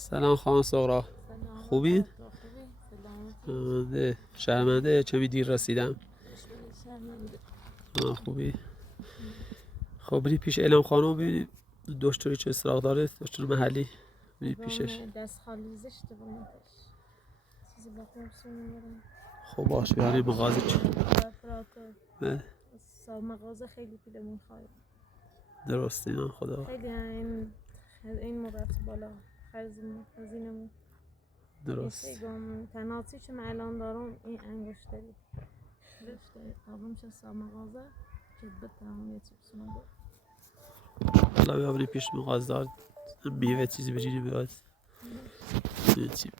سلام خانم سغرا، خوبی؟ شرمنده چه دیر رسیدم. خوبی؟ خب بری پیش اعلام خانم ببینیم دکتری چه اصراق داره، دکتر محلی بری پیشش. دست خالی زشته بونتش چیزی با خورسون میبرم. خب باش بیاری مغازه چی؟ نه مغازه خیلی پول میخواد. درسته نه خدا. خیلی این مرتب بالا هزینه‌مون. درست. تناسی که من الان دارم این انگشتری. رفته تمام شد مغازه که بتونم یه چیز بسونم. حالا بیاری پیش مغازه دار میوه چیزی بجینی بیاد. چی؟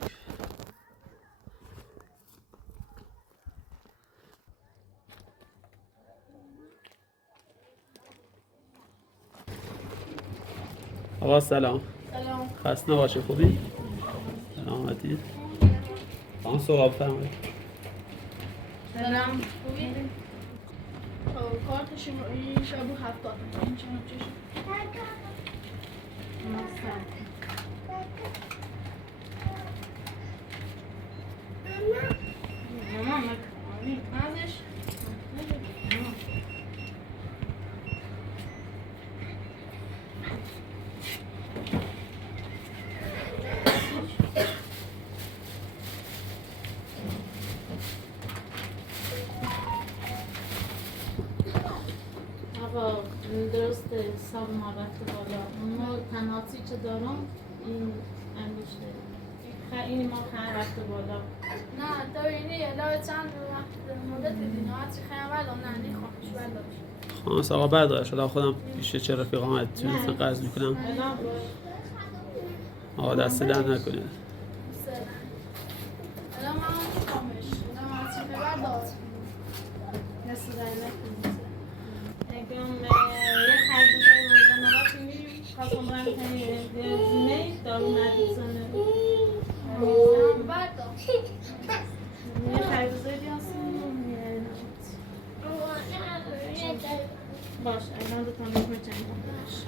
آقا سلام. سلام. خسته نباشه خوبی؟ سلامتی. خانم سغرا بفرمایید. سلام خوبی؟ کارت شما این شبو 70 این چند چشم؟ ماما ازش آقا درسته حساب ما رفته بالا اما تناسی که دارم این انگشته این ما خیلی رفته بالا. نه تو اینه یه لای چند مدت دیدین ها چی خیلی بردم نه نیخوامش بردارش خانم سغرا بردارش حالا خودم پیش چه رفیقام توی قرض میکنم. آقا دست در نکنید. الان من نیخوامش الان من چی خیلی بردار دست در نکنید. اگم یه خرگوشه روزنه رو میریم خواستم برم زینه دارو ندیزنه بردار یه خرگوشه دیاسیم باش الان دو تا میکنه چند باش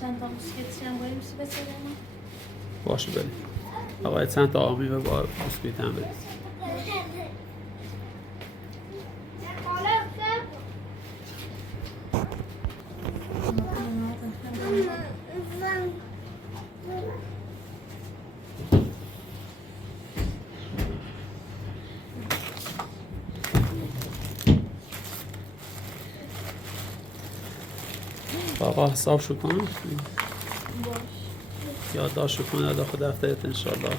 چند تا مسکتی هم باید میشه بسیارم باشه بریم. آقا چند تا آبی و با بسکویت هم برید. آقا حساب شو کن. یادداشت کن داخل دفترت انشالله.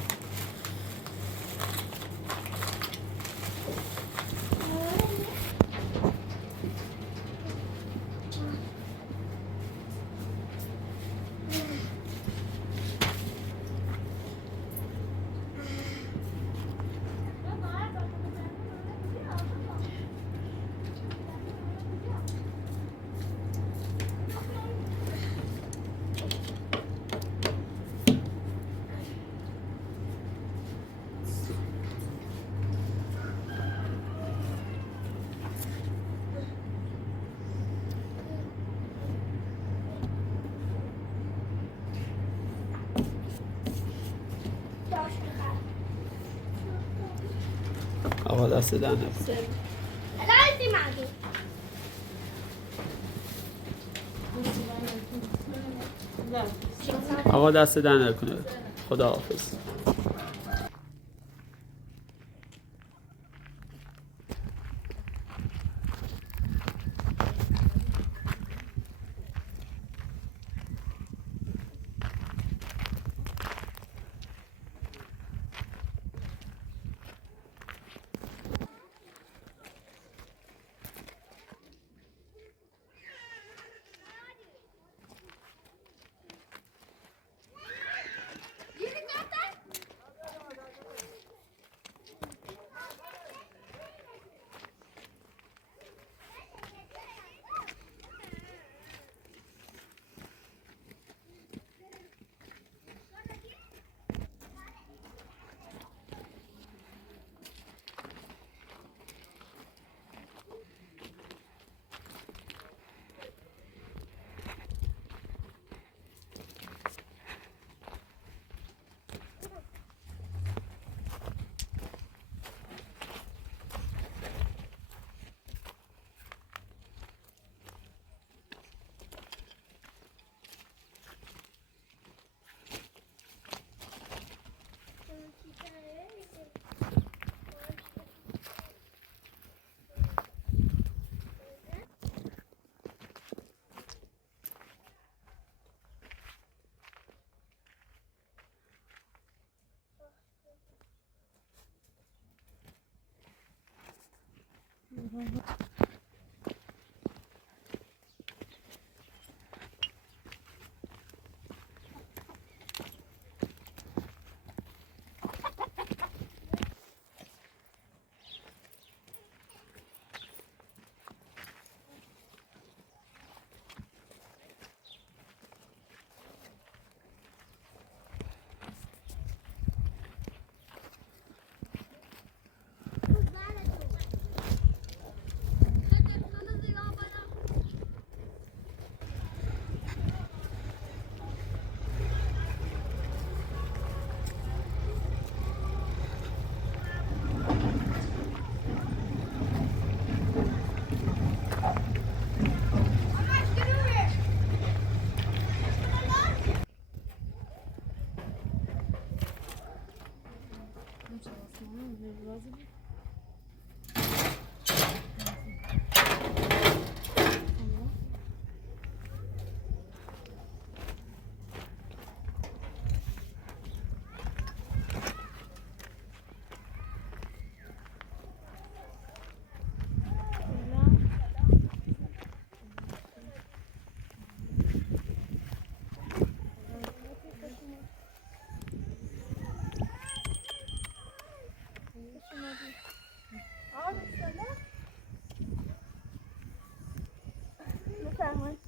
آقا دست در نکن. معدن. لا آقا دست در نکنه. خدا حافظ.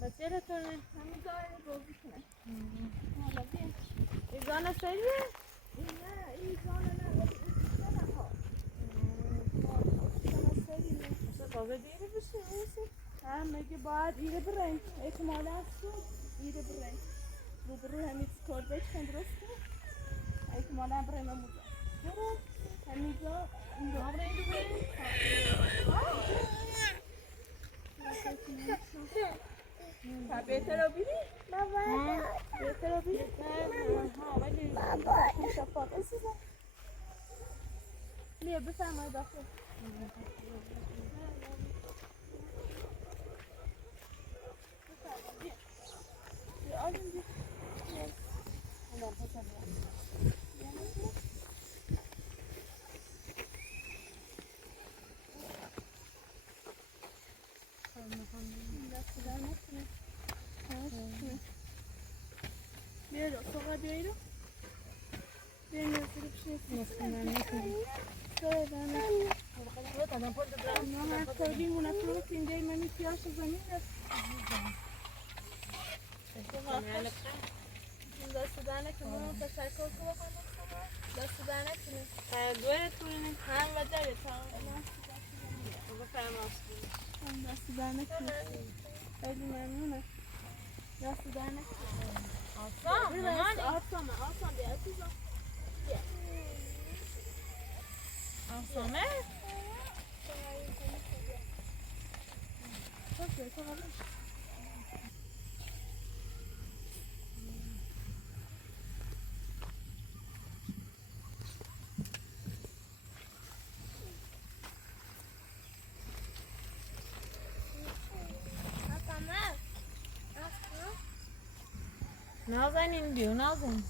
بچه‌تونه همین داره بازی کنه. حالا بیا. ایزان سریه؟ نه ایزان نه ولی ایزان ها. ایزان سری نه. مثلا بابا دیره بشه میشه. هم میگه باید ایره بریم. احتمال است ایره بریم. رو همین کار بکن درسته؟ احتمالا بریم موزه. درست؟ همینجا اینجا بریم. بهتر رو بیری؟ بابا بهتر رو بیری؟ ها ولی بابا شفاف عزیزم بیا بفرمایید داخل بیا آجون بیا بیا رو سوقا بیایی رو بیا نزدیک بشید من خیلی مناسبه که اینجای منی پیاش زمین است دست دانه که من تشکر کنم دست دانه کنه دوره کنیم هم و داره تا دست دانه کنه خیلی ممنونه دست دانه کنه آسان بیا عزیزم بیا آسامه نازنین بیو نازن.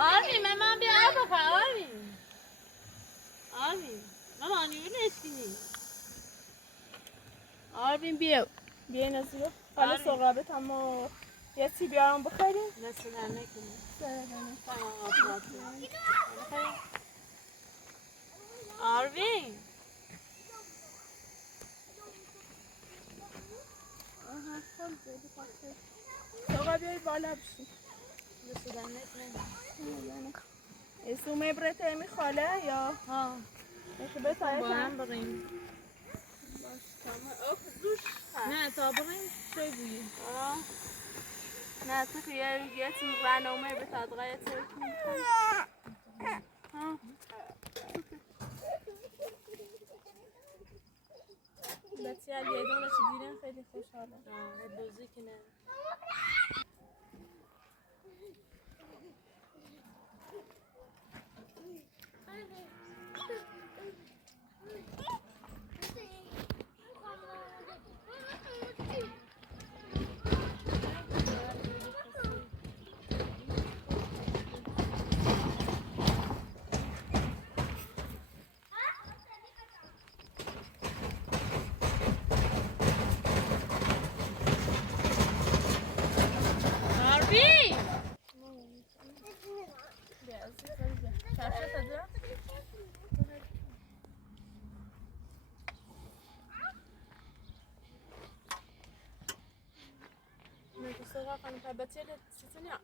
آرمی مامان بیا آب بخور آرمی مامان نیولش کنی آرمی بیا نسیو حالا سقابت اما یه سی بیارم بخوریم مثلا نکنی تمام آروین سقا بیایی بالا بشی مثلا نکنی اسومه برته می خاله یا ها میشه به تایه با هم بریم باش تمام زوش نه تا بریم چای بویی نه تو که یه تو برنامه به تدقیه توی ها بسیار یه دونه چی دیدن خیلی خوشحاله دوزی کنه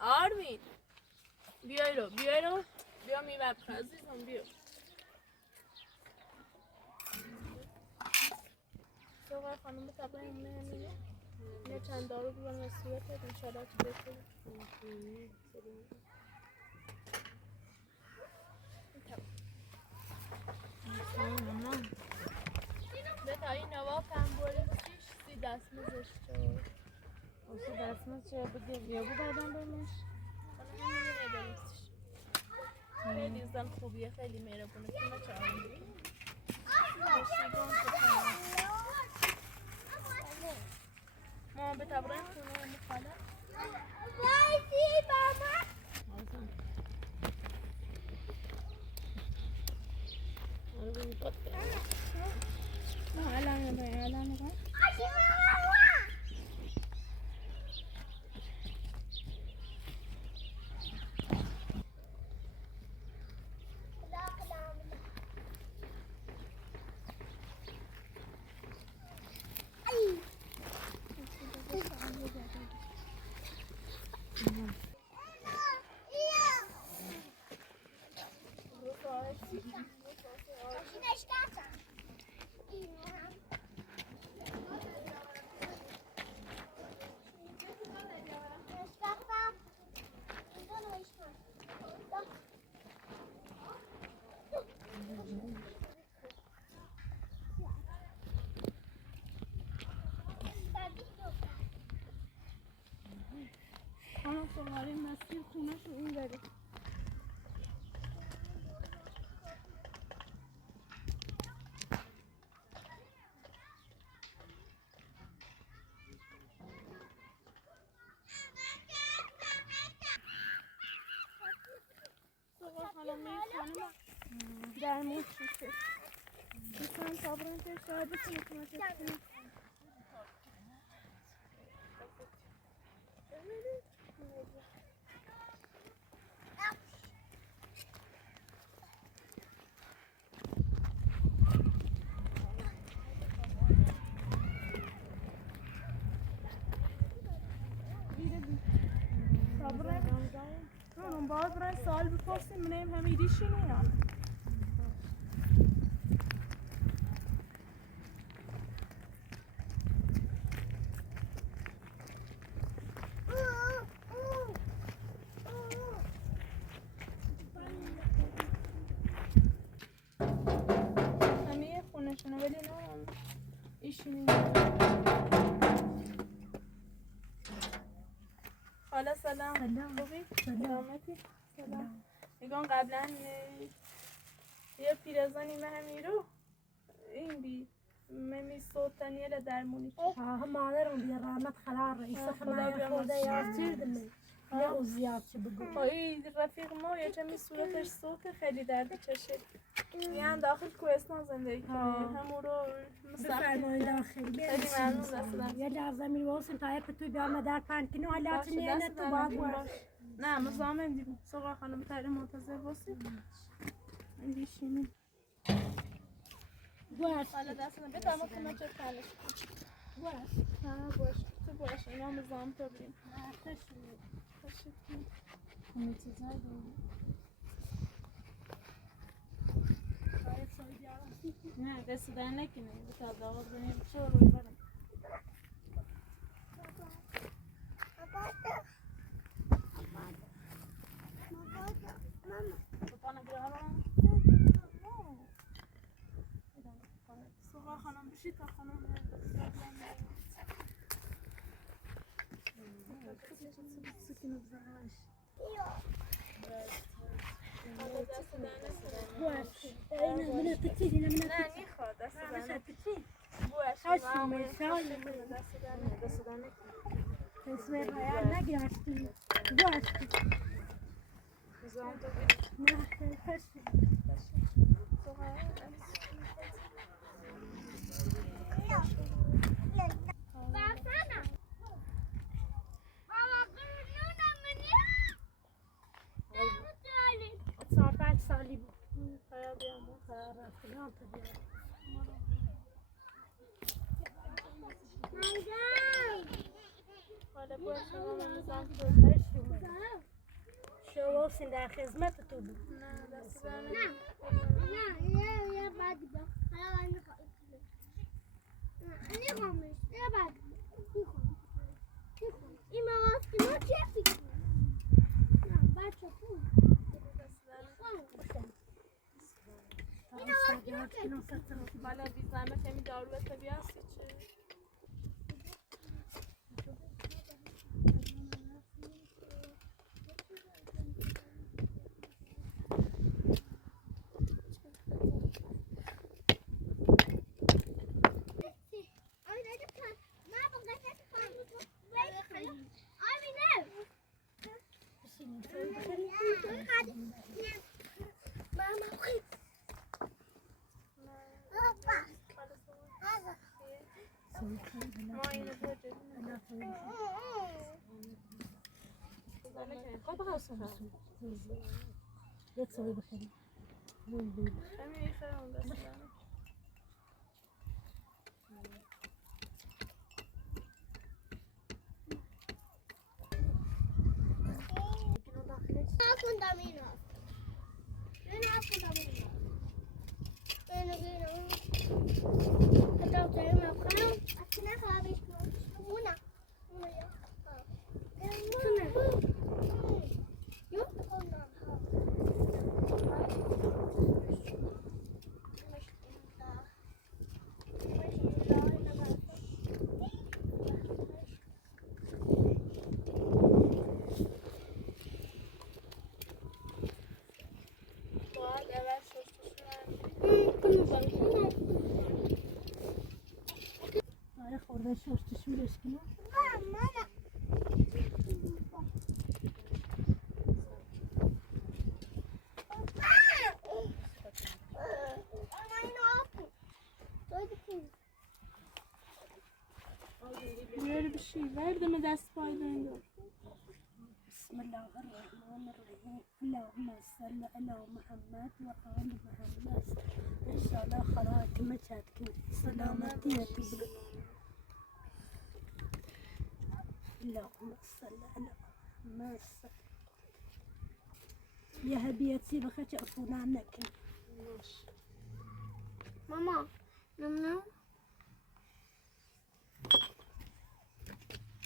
آرمین بیایلو بیا میبر عزیزم بیا سوقا خانم طبعا همینه یه چند دارو بیان نصیحت کردن انشالله که بهتره به تا این نواف هم بریم سی دستمزش شد اوسی دستمز چه بگیر یا بود آدم برمش حالا نمیدونه بریمش خیلی زن خوبیه خیلی مهربونه که ما چه آمدیم ما به تبرین خونه مخاله الان خانم سواری مسیر خونه شو این داره سوار خانم خانم در مورد شده لطفاً صبران که شاید بتونی کمکت کنی برن اون باید برن سال بپرسیم منیم هم ایدیشینه یا نه همه خونشونه ولی نه ایشونی حالا سلام خوبی؟ سلامتی؟ سلام میگم قبلا یه پیرزنی من همیرو این بی ممی صوتنیه لدرمونی مادرم بیا رحمت خلال رئیس خدای خورده یاسیردم نه او زیاد چه بگو این رفیق ما یه چمی صورتش صوت خیلی درد چشه میان داخل کوهستان زندگی کنه همون رو بفرمایید داخل خیلی ممنون دستم یه لحظه می واسم تا یک تو بیام در پنکینو حالات نه تو باید باش نه مزامن دیدم سوقا خانم تری منتظر باشیم بیشینی باش حالا دستم بتام خونه چه پلش باش ها باش تو باش اینا مزام تو بریم خوشی همه چیزای داریم. نه دست در نکنه بتا داغ بریم چه روی برم سوقا خانم بشی تا خانم باش اینه من تچی اینه من نه میخواد دست تچی تچی بوش هاشم میشال دست دانه اسمه بیان نگرفتی باش مزام تو بریم نه هاشم سوقا بعد سالی بود رفتم تا بیاد حالا باش شما نظام تو شما سین در خدمت تو بود نه دست دانه یه بعدی با حالا من نمیخوامش یه بعد میخوام این مواسکی ما چه فکر نه بچه خوب این مواسکی حالا بی زحمت همین دارو بسته بیاستی چه ما اینو یک سوی بخیریم همین میخوام اون دست دانه نکن اینو نکن اینو حتی جایی مخوام اصلا خواهش کنم اونو باید اول شستشو آره خورده شستشو بشکنم Böyle bir şey verdi mi dest paylarında? Bismillahirrahmanirrahim. Allahümme salli ala Muhammed ve ali Muhammed. İnşallah halatime çatkin. Selameti yapayım. Allahümme salli ala ماشي يا هبيتي بخيت يقفونا عنك ماما نمنا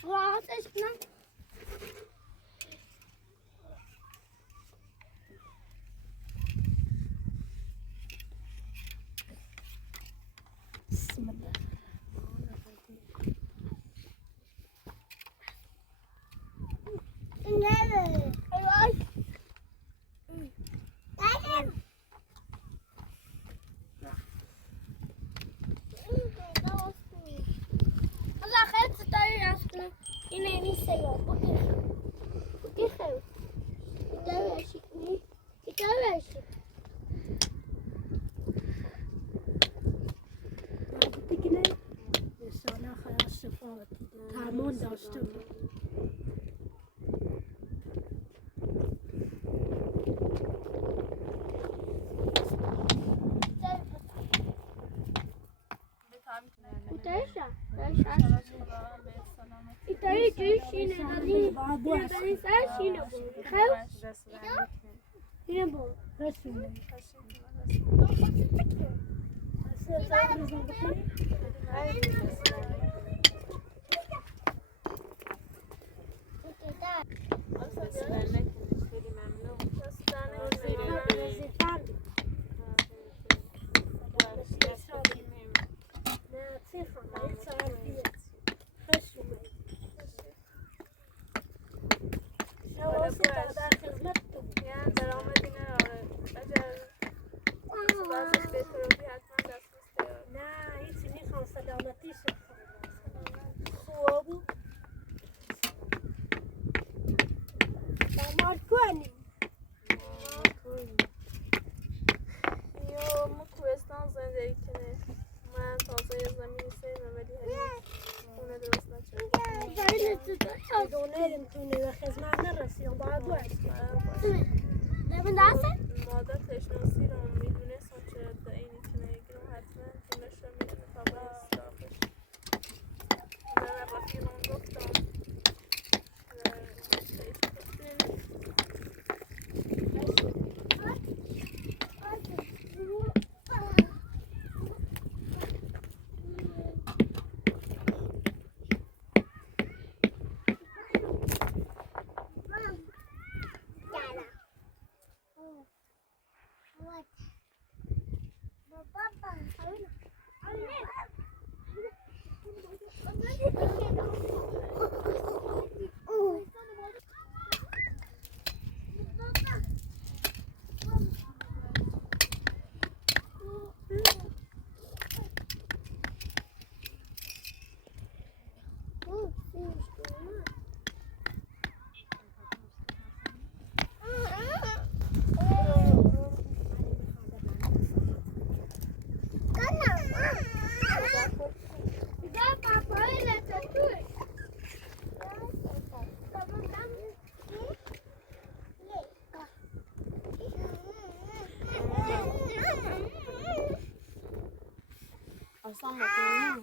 وعطشنا بسم الله دیگه انشالله خیلی شفاعت تحمل داشته باش. مادر تشناسی رو میدونست چه اینی که نگیرم حتما دونش رو میدونه تا به استافش من رفیقم گفتم اصلا مطمئنم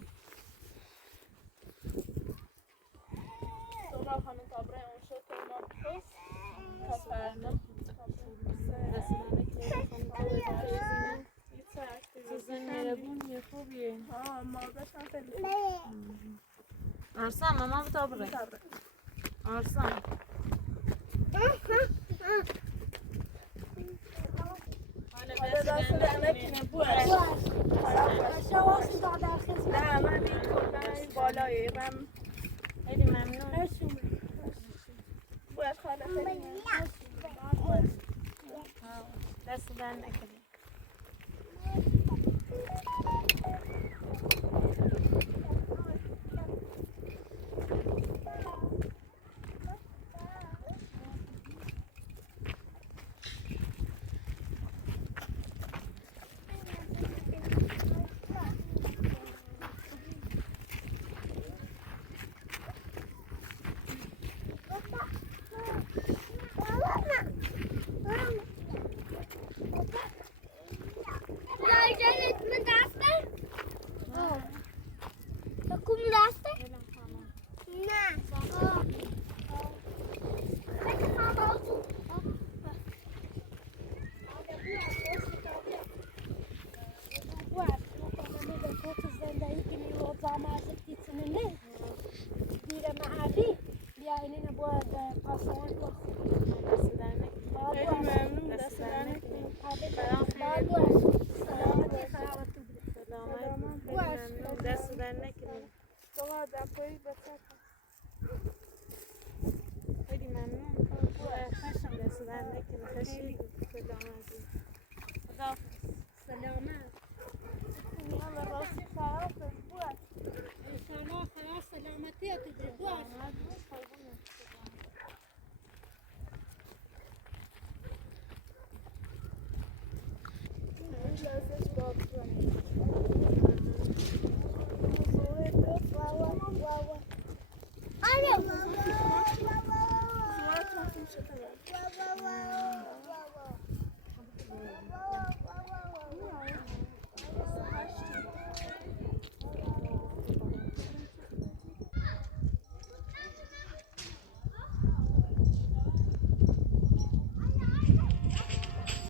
sonra hani tabre on şey koymak kız kaferdim ها مادرش هم خیلی ارسان ماما بتابره ارسان حالا دست نکنه بوش نه من این کلن بالایی من خیلی ممنون بوش خاله خیلی دست در نکنه خیلی ممنون. دست در نکنه. دست در نکنه. بابا دپایی بچه خیلی ممنون. خوشم دست در نکنه. خیلی سلامتی. سلامت یالا راستی خراب بود. انشالله خلاص سلامتی تو باش لازم باب کنیم.